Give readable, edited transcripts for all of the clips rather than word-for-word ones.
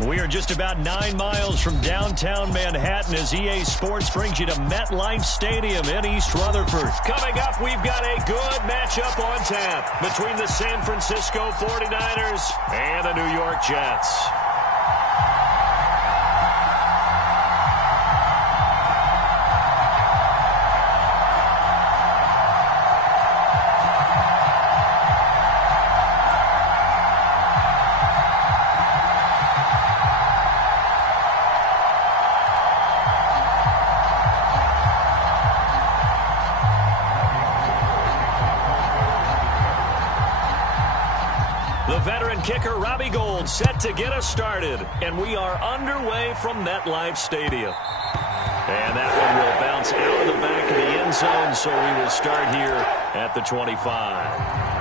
We are just about 9 miles from downtown Manhattan as EA Sports brings you to MetLife Stadium in East Rutherford. Coming up, we've got a good matchup on tap between the San Francisco 49ers and the New York Jets. The veteran kicker, Robbie Gould, set to get us started. And we are underway from MetLife Stadium. And that one will bounce out of the back of the end zone, so we will start here at the 25.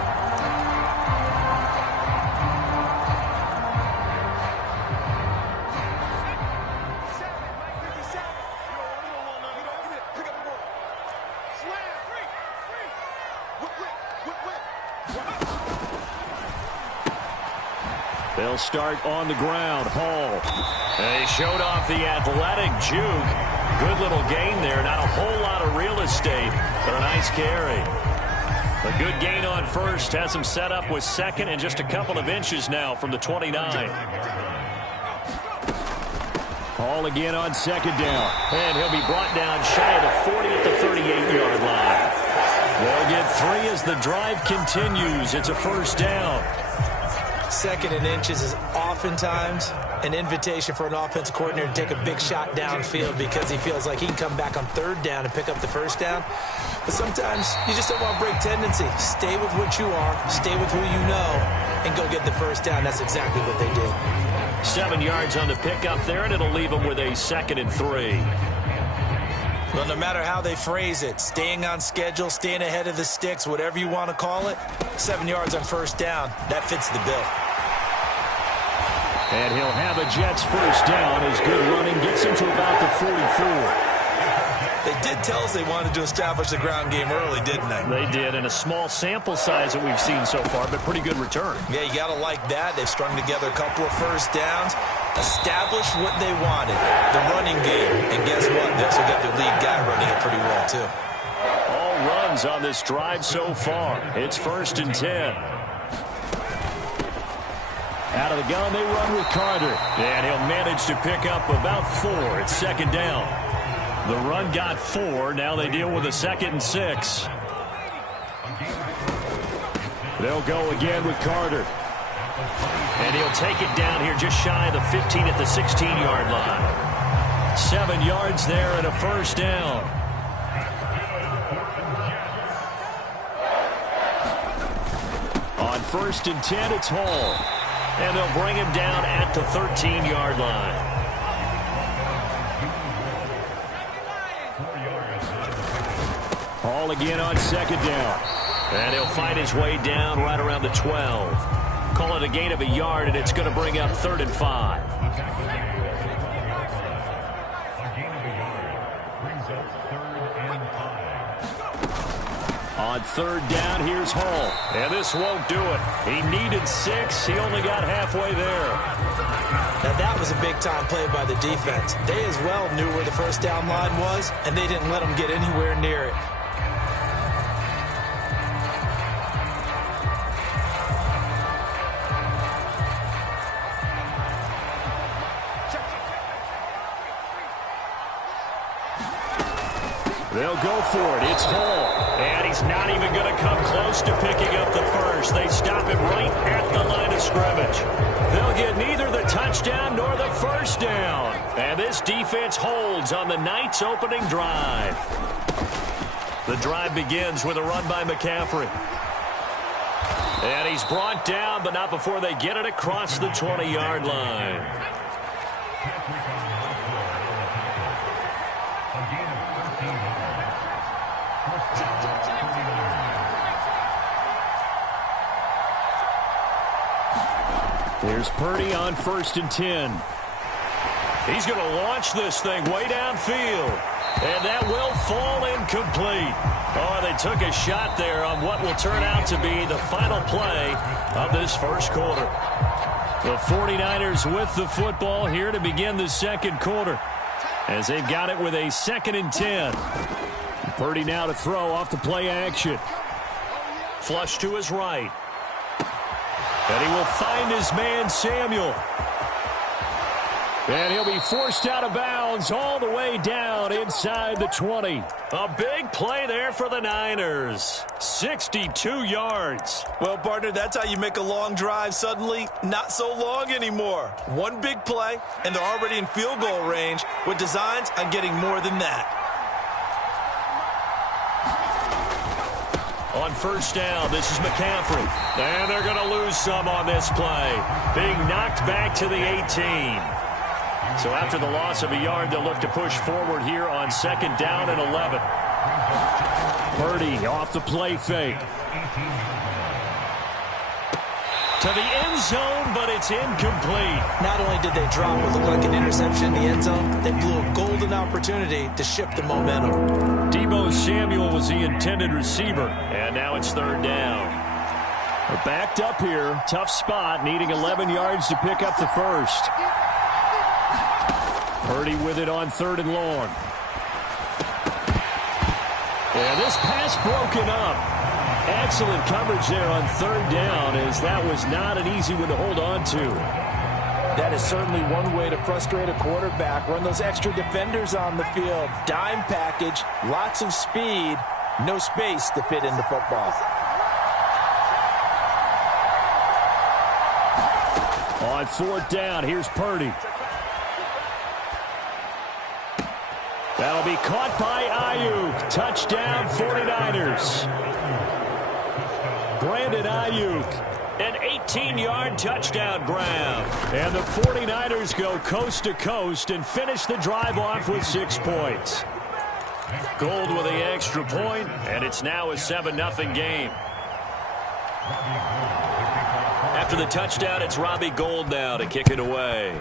They'll start on the ground. Hall. They showed off the athletic juke. Good little gain there. Not a whole lot of real estate, but a nice carry. A good gain on first. Has him set up with second and just a couple of inches now from the 29. Hall again on second down. And he'll be brought down shy of the 40 at the 38-yard line. They'll get 3 as the drive continues. It's a first down. Second and inches is oftentimes an invitation for an offensive coordinator to take a big shot downfield because he feels like he can come back on third down and pick up the first down. But sometimes you just don't want to break tendency. Stay with what you are, stay with who you know, and go get the first down. That's exactly what they did. 7 yards on the pickup there, and it'll leave them with a 2nd and 3. Well, no matter how they phrase it, staying on schedule, staying ahead of the sticks, whatever you want to call it, 7 yards on first down, that fits the bill. And he'll have a Jets first down as good running gets him to about the 44. They did tell us they wanted to establish the ground game early, didn't they? They did, and a small sample size that we've seen so far, but pretty good return. Yeah, you got to like that. They've strung together a couple of first downs, established what they wanted, the running game. And guess what? They also got their lead guy running it pretty well, too. All runs on this drive so far. It's 1st and 10. Out of the gun, they run with Carter. And he'll manage to pick up about 4. It's 2nd down. The run got 4. Now they deal with a 2nd and 6. They'll go again with Carter. And he'll take it down here just shy of the 15 at the 16-yard line. 7 yards there and a first down. On 1st and 10, it's Hall. And they'll bring him down at the 13-yard line. Hall again on 2nd down. And he'll fight his way down right around the 12. Call it a gain of a yard, and it's going to bring up 3rd and 5. On 3rd down, here's Hall. And this won't do it. He needed 6. He only got halfway there. Now, that was a big-time play by the defense. They as well knew where the first down line was, and they didn't let them get anywhere near it. They'll go for it. It's Hall. And he's not even going to come close to picking up the first. They stop him right at the line of scrimmage. They'll get neither the touchdown nor the first down. And this defense holds on the night's opening drive. The drive begins with a run by McCaffrey. And he's brought down, but not before they get it across the 20-yard line. Here's Purdy on 1st and 10. He's going to launch this thing way downfield. And that will fall incomplete. Oh, they took a shot there on what will turn out to be the final play of this first quarter. The 49ers with the football here to begin the second quarter, as they've got it with a 2nd and 10. Purdy now to throw off the play action. Flush to his right. And he will find his man Samuel. And he'll be forced out of bounds all the way down inside the 20. A big play there for the Niners. 62 yards. Well, partner, that's how you make a long drive suddenly not so long anymore. One big play, and they're already in field goal range with designs on getting more than that. On first down, this is McCaffrey. And they're going to lose some on this play. Being knocked back to the 18. So after the loss of a yard, they'll look to push forward here on 2nd down and 11. Purdy off the play fake. To the end zone, but it's incomplete. Not only did they drop what looked like an interception in the end zone, they blew a golden opportunity to shift the momentum. Deebo Samuel was the intended receiver, and now it's 3rd down. They're backed up here. Tough spot, needing 11 yards to pick up the first. Purdy with it on 3rd and long. And this pass broken up. Excellent coverage there on 3rd down, as that was not an easy one to hold on to. That is certainly one way to frustrate a quarterback. Run those extra defenders on the field. Dime package, lots of speed, no space to fit into football. On 4th down, here's Purdy. That'll be caught by Ayuk. Touchdown, 49ers. Brandon Ayuk, an 18-yard touchdown grab. And the 49ers go coast to coast and finish the drive off with 6 points. Gold with the extra point, and it's now a 7-0 game. After the touchdown, it's Robbie Gould now to kick it away.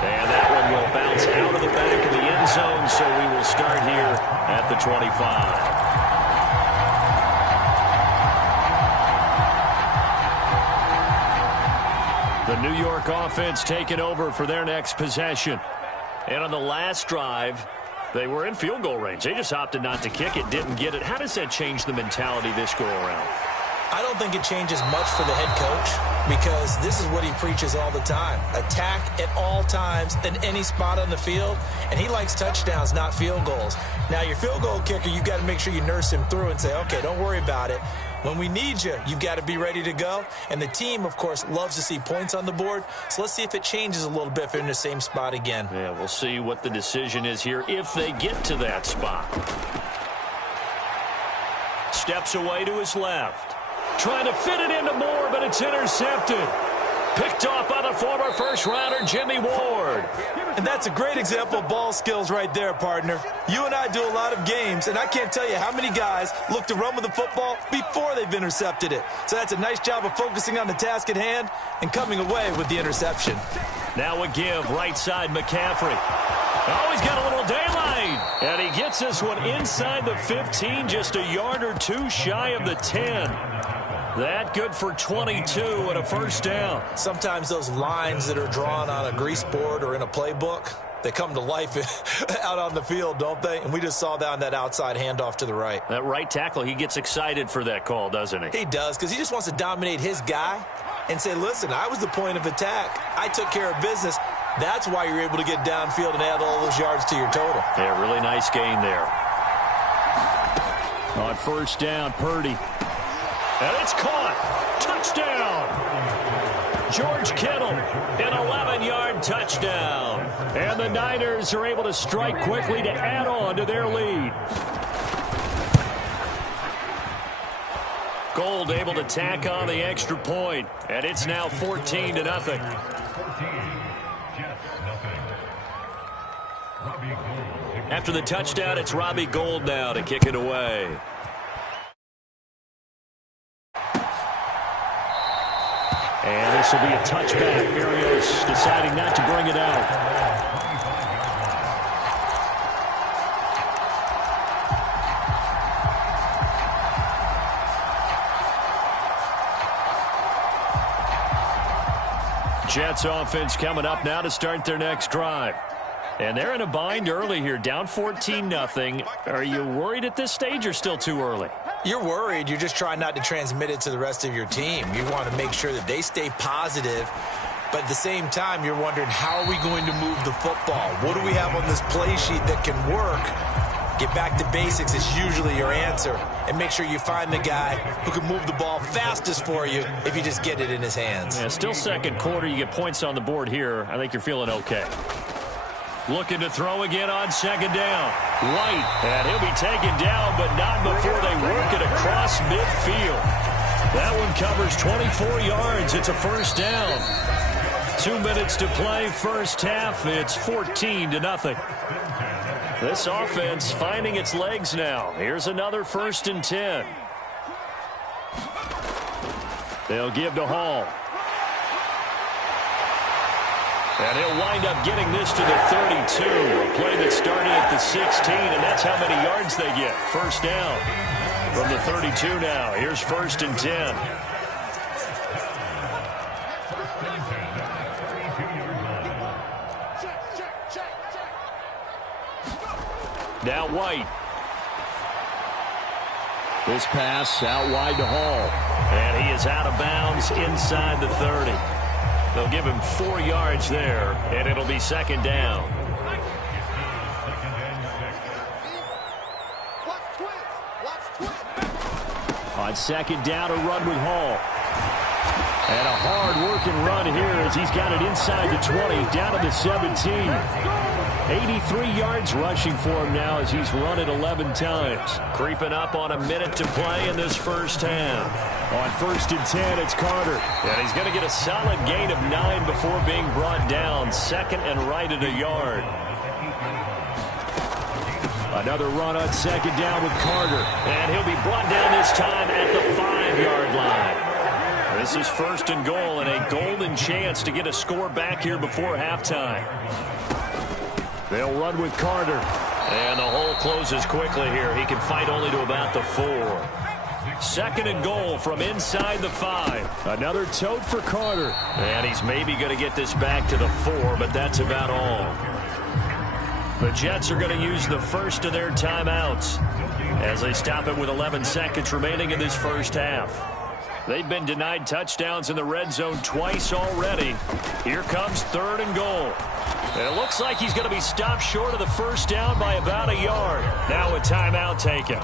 And that one will bounce out of the back of the end zone, so we will start here at the 25. The New York offense taking over for their next possession. And on the last drive, they were in field goal range. They just opted not to kick it, didn't get it. How does that change the mentality this go around? I don't think it changes much for the head coach, because this is what he preaches all the time. Attack at all times in any spot on the field, and he likes touchdowns, not field goals. Now, your field goal kicker, you've got to make sure you nurse him through and say, okay, don't worry about it. When we need you, you've got to be ready to go. And the team, of course, loves to see points on the board. So let's see if it changes a little bit if they're in the same spot again. Yeah, we'll see what the decision is here if they get to that spot. Steps away to his left. Trying to fit it into Moore, but it's intercepted. Picked off by the former first-rounder, Jimmy Ward. And that's a great example of ball skills right there, partner. You and I do a lot of games, and I can't tell you how many guys look to run with the football before they've intercepted it. So that's a nice job of focusing on the task at hand and coming away with the interception. Now a give, right side McCaffrey. Oh, he's got a little daylight. And he gets this one inside the 15, just a yard or two shy of the 10. That good for 22 and a first down. Sometimes those lines that are drawn on a grease board or in a playbook, they come to life out on the field, don't they? And we just saw that on that outside handoff to the right. That right tackle, he gets excited for that call, doesn't he? He does, because he just wants to dominate his guy and say, listen, I was the point of attack. I took care of business. That's why you're able to get downfield and add all those yards to your total. Yeah, really nice gain there. On first down, Purdy. And it's caught. Touchdown. George Kittle, an 11-yard touchdown. And the Niners are able to strike quickly to add on to their lead. Gould able to tack on the extra point. And it's now 14-0. After the touchdown, it's Robbie Gould now to kick it away. And this will be a touchback. Berrios deciding not to bring it out. Jets offense coming up now to start their next drive. And they're in a bind early here, down 14-0. Are you worried at this stage or still too early? You're worried. You're just trying not to transmit it to the rest of your team. You want to make sure that they stay positive. But at the same time, you're wondering, how are we going to move the football? What do we have on this play sheet that can work? Get back to basics is usually your answer. And make sure you find the guy who can move the ball fastest for you if you just get it in his hands. Yeah, still second quarter. You get points on the board here. I think you're feeling okay. Looking to throw again on second down. White, and he'll be taken down, but not before they work it across midfield. That one covers 24 yards. It's a first down. 2 minutes to play, first half. It's 14-0. This offense finding its legs now. Here's another 1st and 10. They'll give to Hall. And he'll wind up getting this to the 32. A play that started at the 16, and that's how many yards they get. First down from the 32 now. Here's 1st and 10. Now White. This pass out wide to Hall. And he is out of bounds inside the 30. They'll give him 4 yards there, and it'll be second down. On second down, a run with Hall. And a hard-working run here as he's got it inside the 20, down to the 17. 83 yards rushing for him now as he's run it 11 times. Creeping up on a minute to play in this first half. On 1st and 10, it's Carter. And he's going to get a solid gain of 9 before being brought down. Second and right at a yard. Another run on second down with Carter. And he'll be brought down this time at the 5-yard line. This is 1st and goal and a golden chance to get a score back here before halftime. They'll run with Carter. And the hole closes quickly here. He can fight only to about the 4. 2nd and goal from inside the 5. Another tote for Carter. And he's maybe going to get this back to the 4, but that's about all. The Jets are going to use the first of their timeouts as they stop it with 11 seconds remaining in this first half. They've been denied touchdowns in the red zone twice already. Here comes 3rd and goal. And it looks like he's going to be stopped short of the first down by about a yard. Now a timeout taken.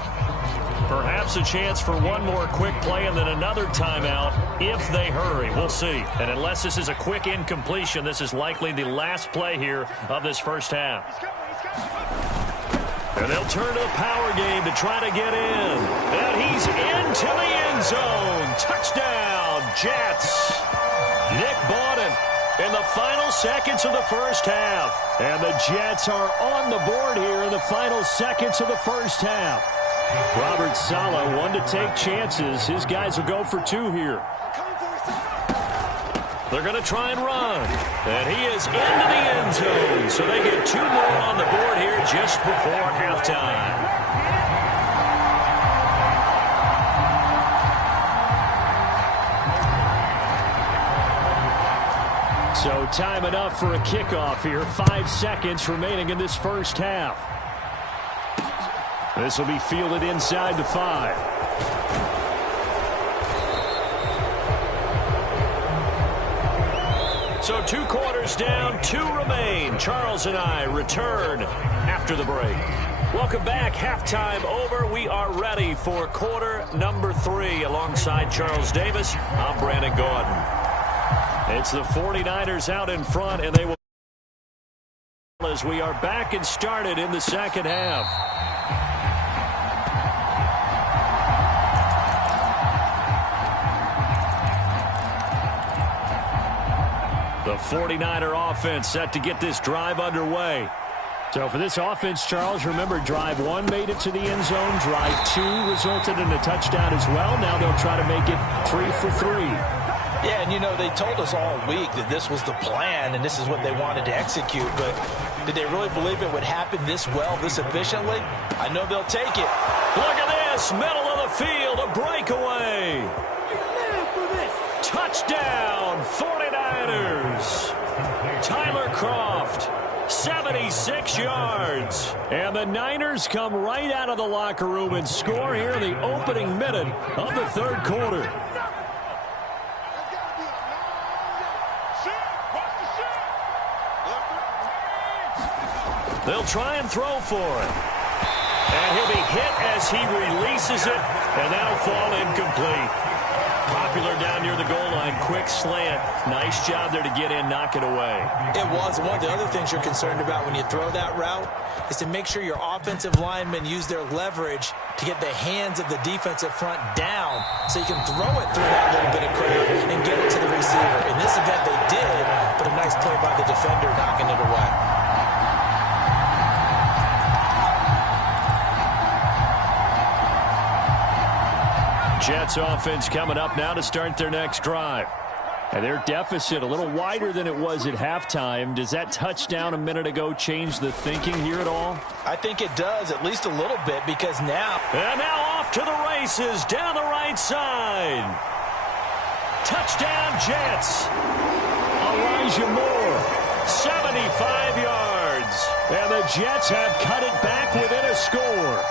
Perhaps a chance for one more quick play and then another timeout if they hurry. We'll see. And unless this is a quick incompletion, this is likely the last play here of this first half. And they'll turn to the power game to try to get in. And he's into the end zone. Touchdown, Jets. Nick Bawden in the final seconds of the first half. And the Jets are on the board here in the final seconds of the first half. Robert Saleh, one to take chances. His guys will go for 2 here. They're going to try and run. And he is into the end zone. So they get 2 more on the board here just before halftime. So time enough for a kickoff here. 5 seconds remaining in this first half. This will be fielded inside the 5. So 2 quarters down, 2 remain. Charles and I return after the break. Welcome back. Halftime over. We are ready for quarter number 3. Alongside Charles Davis, I'm Brandon Gordon. It's the 49ers out in front, and they will as we are back and started in the second half. The 49er offense set to get this drive underway. So for this offense, Charles, remember drive 1 made it to the end zone. Drive 2 resulted in a touchdown as well. Now they'll try to make it 3 for 3. Yeah, and you know, they told us all week that this was the plan and this is what they wanted to execute. But did they really believe it would happen this well, this efficiently? I know they'll take it. Look at this, middle of the field, a breakaway. Touchdown, 49ers. Niners. Tyler Kroft, 76 yards. And the Niners come right out of the locker room and score here in the opening minute of the third quarter. They'll try and throw for it. And he'll be hit as he releases it, and that'll fall incomplete. Popular down near the goal line. Quick slant. Nice job there to get in, knock it away. It was. One of the other things you're concerned about when you throw that route is to make sure your offensive linemen use their leverage to get the hands of the defensive front down so you can throw it through that little bit of crowd and get it to the receiver. In this event, they did, but a nice play by the defender knocking it away. Jets offense coming up now to start their next drive. And their deficit a little wider than it was at halftime. Does that touchdown a minute ago change the thinking here at all? I think it does, at least a little bit, because now... And now off to the races down the right side. Touchdown Jets. Elijah Moore, 75 yards. And the Jets have cut it back within a score.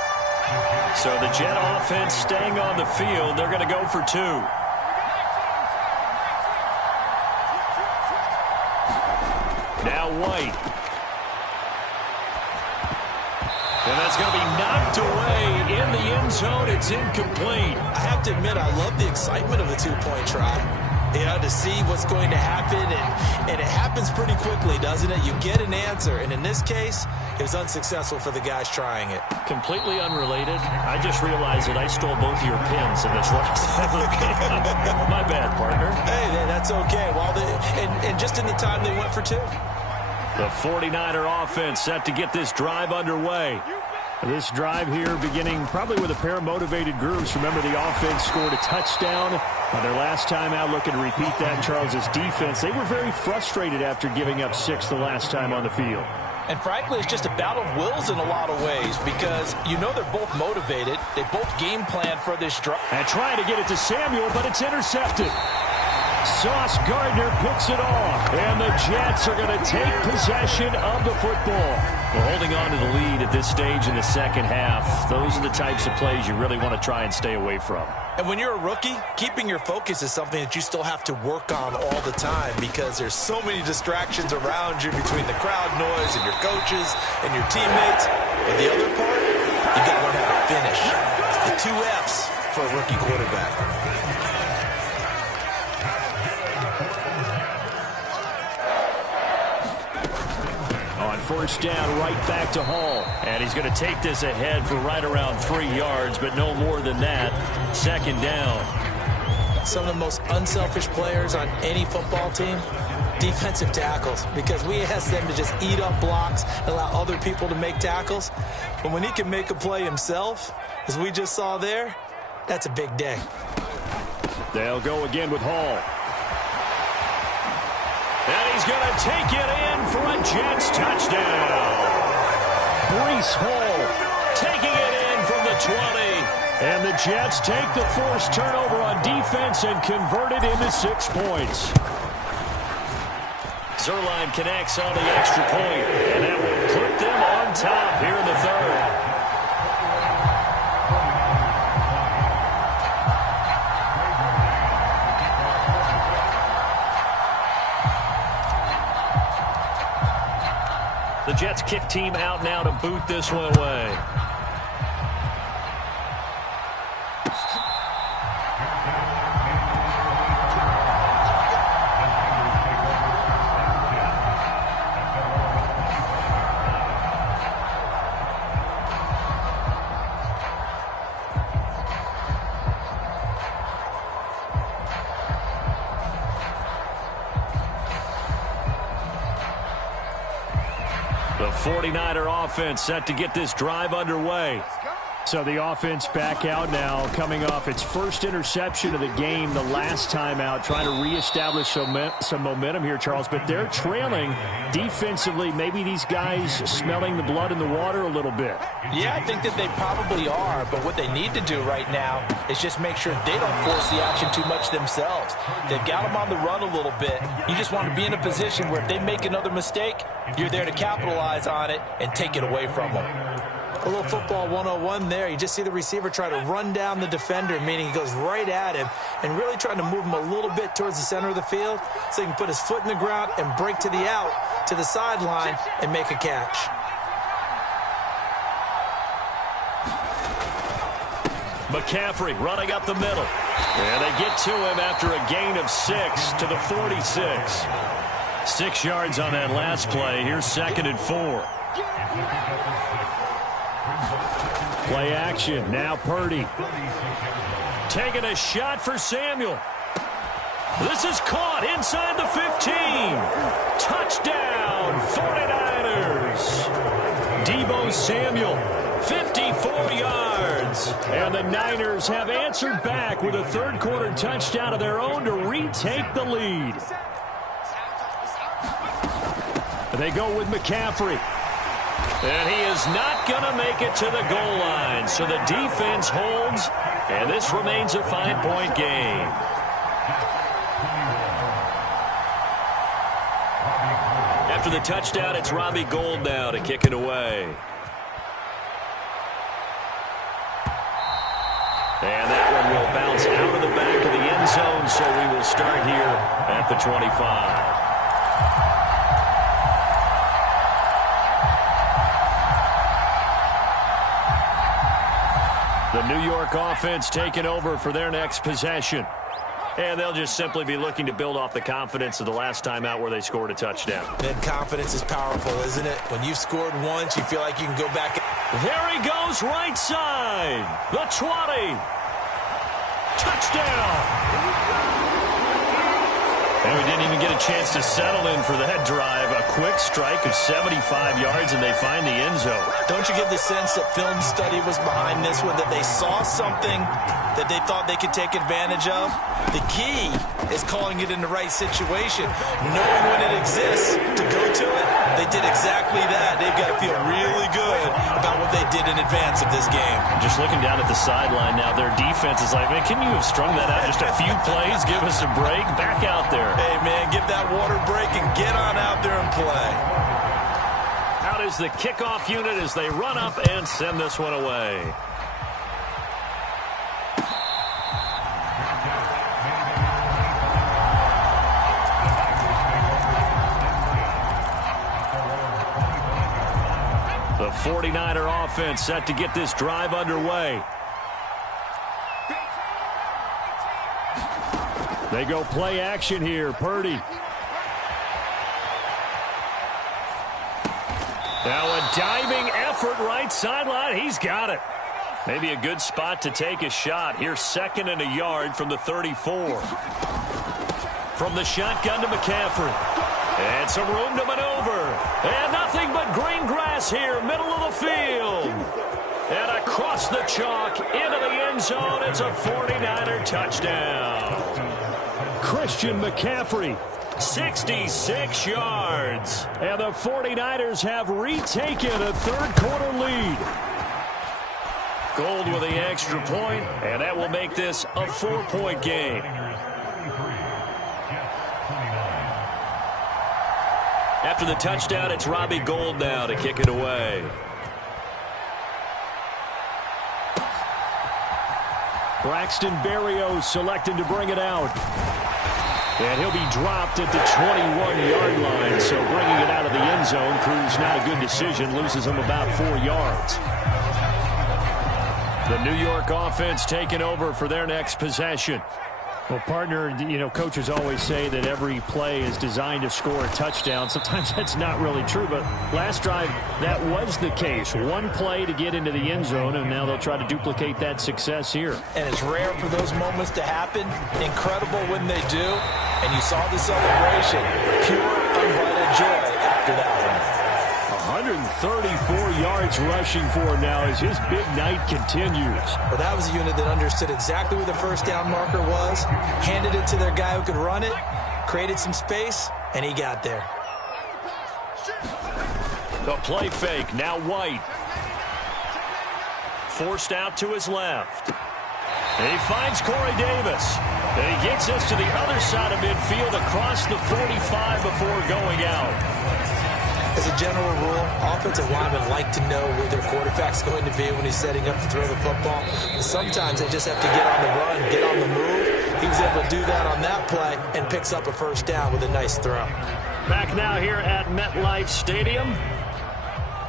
So the Jet offense staying on the field. They're going to go for two. Now White. And that's going to be knocked away in the end zone. It's incomplete. I have to admit, I love the excitement of the two-point try. You know, to see what's going to happen, and it happens pretty quickly, doesn't it? You get an answer, and in this case, it was unsuccessful for the guys trying it. Completely unrelated. I just realized that I stole both of your pins in this last game. My bad, partner. Hey, that's okay. Well, and just in the time they went for two. The 49er offense set to get this drive underway. This drive here beginning probably with a pair of motivated groups. Remember, the offense scored a touchdown on their last time out, looking to repeat that in Charles's defense. They were very frustrated after giving up 6 the last time on the field. And frankly, it's just a battle of wills in a lot of ways because you know they're both motivated. They both game plan for this drive. And trying to get it to Samuel, but it's intercepted. Sauce Gardner picks it off. And the Jets are going to take possession of the football. We're holding on to the lead at this stage in the second half. Those are the types of plays you really want to try and stay away from. And when you're a rookie, keeping your focus is something that you still have to work on all the time because there's so many distractions around you between the crowd noise and your coaches and your teammates. But the other part, you got to learn how to finish. The 2 F's for a rookie quarterback. First down, right back to Hall. And he's going to take this ahead for right around 3 yards, but no more than that. Second down. Some of the most unselfish players on any football team, defensive tackles, because we ask them to just eat up blocks and allow other people to make tackles. But when he can make a play himself, as we just saw there, that's a big day. They'll go again with Hall. And he's going to take it in for a Jets touchdown. Breece Hall taking it in from the 20. And the Jets take the forced turnover on defense and convert it into 6 points. Zerline connects on the extra point, and that will put them on top here in the third. The Jets kick team out now to boot this one away. The 49er offense set to get this drive underway. So the offense back out now, coming off its first interception of the game the last time out, trying to reestablish some momentum here, Charles. But they're trailing defensively. Maybe these guys smelling the blood in the water a little bit. Yeah, I think that they probably are. But what they need to do right now is just make sure they don't force the action too much themselves. They've got them on the run a little bit. You just want to be in a position where if they make another mistake, you're there to capitalize on it and take it away from them. A little football 101 there. You just see the receiver try to run down the defender, meaning he goes right at him and really trying to move him a little bit towards the center of the field so he can put his foot in the ground and break to the out, to the sideline, and make a catch. McCaffrey running up the middle. And they get to him after a gain of 6 to the 46. 6 yards on that last play. Here's 2nd and 4. Play action. Now Purdy. Taking a shot for Samuel. This is caught inside the 15. Touchdown, 49ers. Deebo Samuel, 54 yards. And the Niners have answered back with a third-quarter touchdown of their own to retake the lead. They go with McCaffrey. And he is not going to make it to the goal line. So the defense holds, and this remains a 5-point game. After the touchdown, it's Robbie Gould now to kick it away. And that one will bounce out of the back of the end zone, so we will start here at the 25. The New York offense taking over for their next possession. And they'll just simply be looking to build off the confidence of the last time out where they scored a touchdown. Then confidence is powerful, isn't it? When you've scored once, you feel like you can go back. There he goes, right side. The 20. Touchdown. And we didn't even get a chance to settle in for that drive. A quick strike of 75 yards, and they find the end zone. Don't you get the sense that film study was behind this one, that they saw something that they thought they could take advantage of? The key is calling it in the right situation, knowing when it exists to go to it. They did exactly that. They've got to feel really good about what they did in advance of this game. Just looking down at the sideline now, their defense is like, man, can you have strung that out just a few plays? Give us a break. Back out there. Hey, man, give that water break and get on out there and play. Out is the kickoff unit as they run up and send this one away. The 49er offense set to get this drive underway. They go play action here. Purdy. Now a diving effort right sideline. He's got it. Maybe a good spot to take a shot. Here's 2nd and a yard from the 34. From the shotgun to McCaffrey. And some room to maneuver. And nothing but green grass here, middle of the field. And across the chalk, into the end zone. It's a 49er touchdown. Christian McCaffrey, 66 yards. And the 49ers have retaken a third-quarter lead. Gould with the extra point, and that will make this a 4-point game. After the touchdown, it's Robbie Gould now to kick it away. Braxton Berrios selected to bring it out. And he'll be dropped at the 21-yard line, so bringing it out of the end zone proves not a good decision, loses him about 4 yards. The New York offense taking over for their next possession. Well, partner, you know, coaches always say that every play is designed to score a touchdown. Sometimes that's not really true, but last drive, that was the case. One play to get into the end zone, and now they'll try to duplicate that success here. And it's rare for those moments to happen. Incredible when they do. And you saw the celebration. Pure, unbridled joy after that one. 34 yards rushing for him now as his big night continues. Well, that was a unit that understood exactly where the first down marker was, handed it to their guy who could run it, created some space, and he got there. The play fake, now White. Forced out to his left. And he finds Corey Davis. And he gets us to the other side of midfield across the 45 before going out. As a general rule, offensive linemen like to know where their quarterback's going to be when he's setting up to throw the football. Sometimes they just have to get on the run, get on the move. He was able to do that on that play and picks up a first down with a nice throw. Back now here at MetLife Stadium.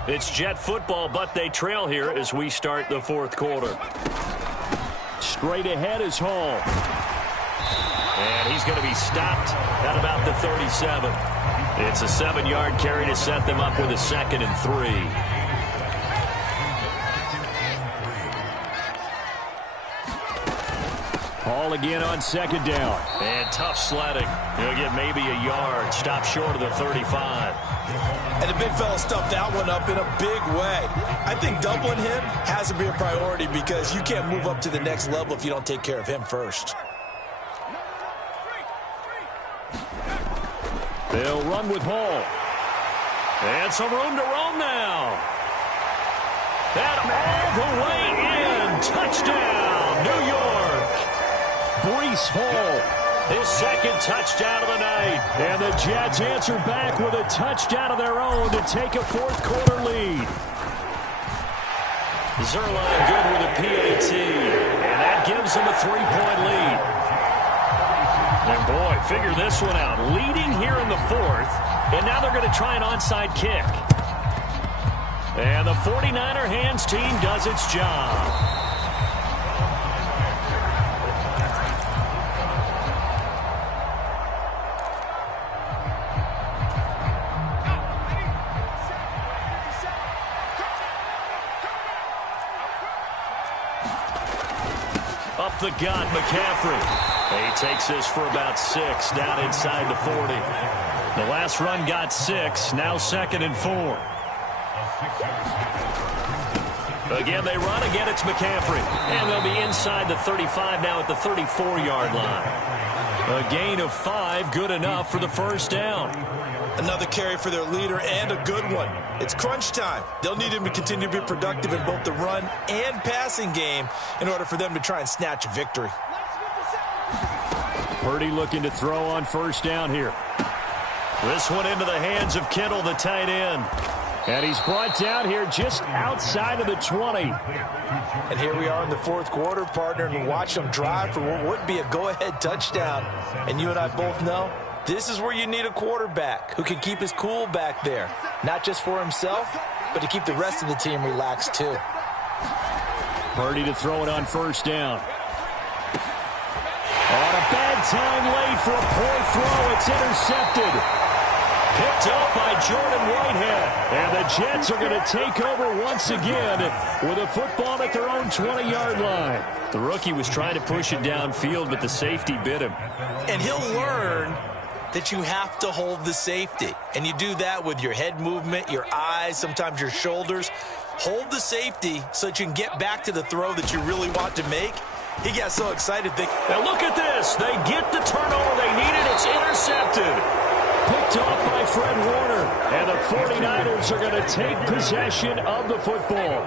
It's Jet football, but they trail here as we start the fourth quarter. Straight ahead is Hall. And he's going to be stopped at about the 37. It's a 7-yard carry to set them up with a 2nd and 3. Hall again on 2nd down. And tough sledding. He'll get maybe a yard. Stop short of the 35. And the big fella stuffed that one up in a big way. I think doubling him has to be a priority because you can't move up to the next level if you don't take care of him first. They'll run with Hall. And some room to roam now. And all the way in. Touchdown, New York. Breece Hall, his 2nd touchdown of the night. And the Jets answer back with a touchdown of their own to take a fourth quarter lead. Zerline good with a PAT. And that gives them a 3-point lead. And boy, figure this one out. Leading here in the 4th, and now they're going to try an onside kick. And the 49er hands team does its job. Up the gut, McCaffrey. He takes this for about 6 down inside the 40. The last run got 6, now 2nd and 4. Again, they run. Again, it's McCaffrey. And they'll be inside the 35 now at the 34-yard line. A gain of 5, good enough for the first down. Another carry for their leader and a good one. It's crunch time. They'll need him to continue to be productive in both the run and passing game in order for them to try and snatch a victory. Purdy looking to throw on first down here. This one into the hands of Kittle, the tight end. And he's brought down here just outside of the 20. And here we are in the fourth quarter, partner, and watch them drive for what would be a go-ahead touchdown. And you and I both know this is where you need a quarterback who can keep his cool back there. Not just for himself, but to keep the rest of the team relaxed too. Purdy to throw it on first down. On a bad time late for a poor throw. It's intercepted. Picked up by Jordan Whitehead. And the Jets are going to take over once again with a football at their own 20-yard line. The rookie was trying to push it downfield, but the safety bit him. And he'll learn that you have to hold the safety. And you do that with your head movement, your eyes, sometimes your shoulders. Hold the safety so that you can get back to the throw that you really want to make. He got so excited. Now look at this. They get the turnover they needed. It's intercepted. Picked off by Fred Warner. And the 49ers are going to take possession of the football.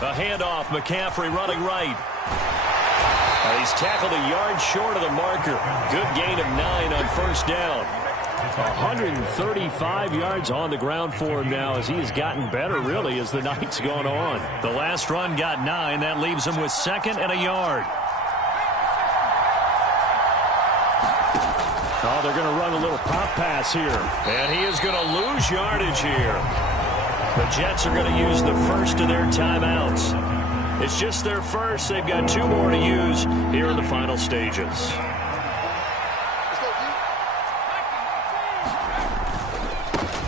A handoff. McCaffrey running right. He's tackled a yard short of the marker. Good gain of 9 on first down. 135 yards on the ground for him now as he has gotten better, really, as the night's gone on. The last run got 9. That leaves him with 2nd and a yard. Oh, they're going to run a little pop pass here. And he is going to lose yardage here. The Jets are going to use the first of their timeouts. It's just their first. They've got 2 more to use here in the final stages.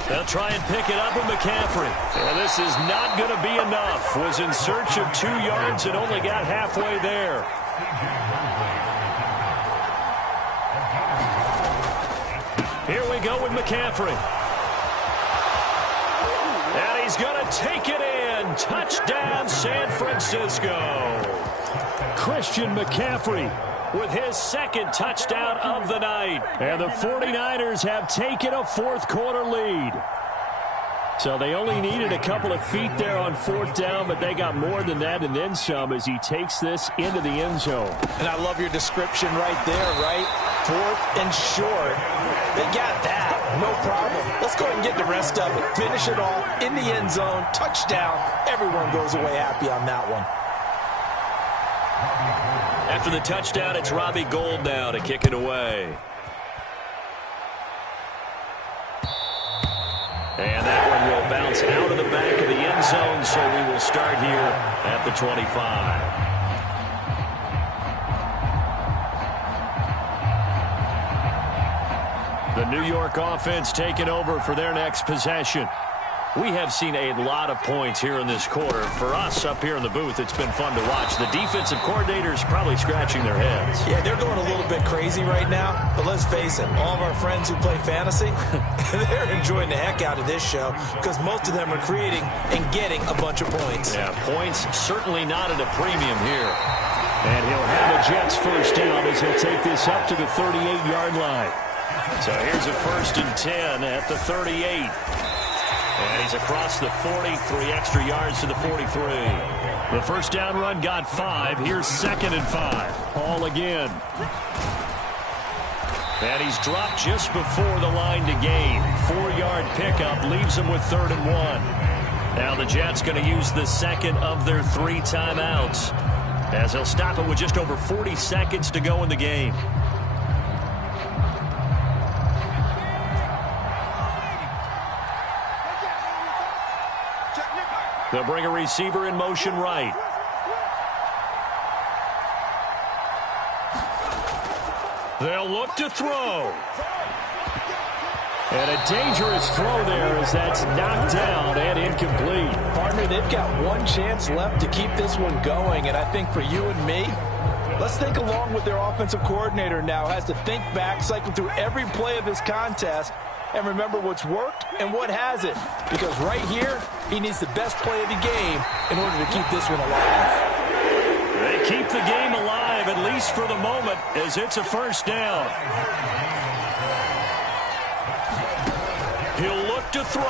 They'll try and pick it up with McCaffrey. And this is not going to be enough. Was in search of 2 yards and only got halfway there. Here we go with McCaffrey. And he's going to take it in. Touchdown, San Francisco. Christian McCaffrey with his second touchdown of the night. And the 49ers have taken a fourth-quarter lead. So they only needed a couple of feet there on fourth down, but they got more than that and then some as he takes this into the end zone. And I love your description right there, right? Fourth and short. They got that. No problem. Let's go ahead and get the rest of it. Finish it off in the end zone. Touchdown. Everyone goes away happy on that one. After the touchdown, it's Robbie Gould now to kick it away. And that one will bounce out of the back of the end zone, so we will start here at the 25. The New York offense taking over for their next possession. We have seen a lot of points here in this quarter. For us up here in the booth, it's been fun to watch. The defensive coordinators probably scratching their heads. Yeah, they're going a little bit crazy right now. But let's face it, all of our friends who play fantasy, they're enjoying the heck out of this show because most of them are creating and getting a bunch of points. Yeah, points certainly not at a premium here. And he'll have the Jets first down as he'll take this up to the 38-yard line. So here's a 1st and 10 at the 38. And he's across the 40, 3 extra yards to the 43. The first down run got 5. Here's 2nd and 5. Ball again. And he's dropped just before the line to gain. 4-yard pickup leaves him with 3rd and 1. Now the Jets going to use the second of their 3 timeouts as they'll stop it with just over 40 seconds to go in the game. They'll bring a receiver in motion right. They'll look to throw. And a dangerous throw there as that's knocked down and incomplete. Partner, they've got one chance left to keep this one going, and I think for you and me, let's think along with their offensive coordinator now. Has to think back, cycle through every play of this contest, and remember what's worked and what hasn't. Because right here, he needs the best play of the game in order to keep this one alive. They keep the game alive, at least for the moment, as it's a first down. He'll look to throw.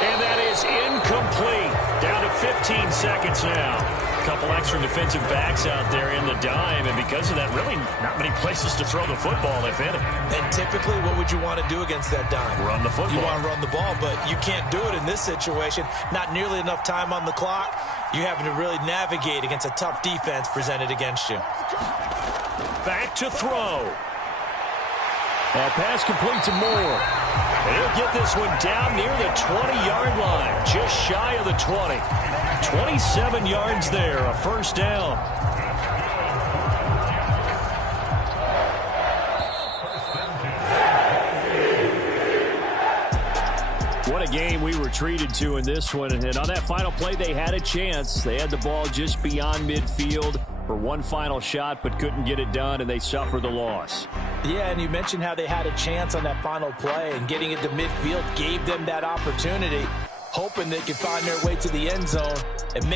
And that is incomplete. Down to 15 seconds now. A couple extra defensive backs out there in the dime, and because of that, really not many places to throw the football, if any. And typically, what would you want to do against that dime? Run the football. You want to run the ball, but you can't do it in this situation. Not nearly enough time on the clock. You're having to really navigate against a tough defense presented against you. Back to throw. That pass complete to Moore. And he'll get this one down near the 20-yard line, just shy of the 20. 27 yards there, a first down. What a game we were treated to in this one. And on that final play, they had a chance. They had the ball just beyond midfield for one final shot, but couldn't get it done, and they suffered the loss. Yeah, and you mentioned how they had a chance on that final play, and getting it to midfield gave them that opportunity, hoping they could find their way to the end zone and make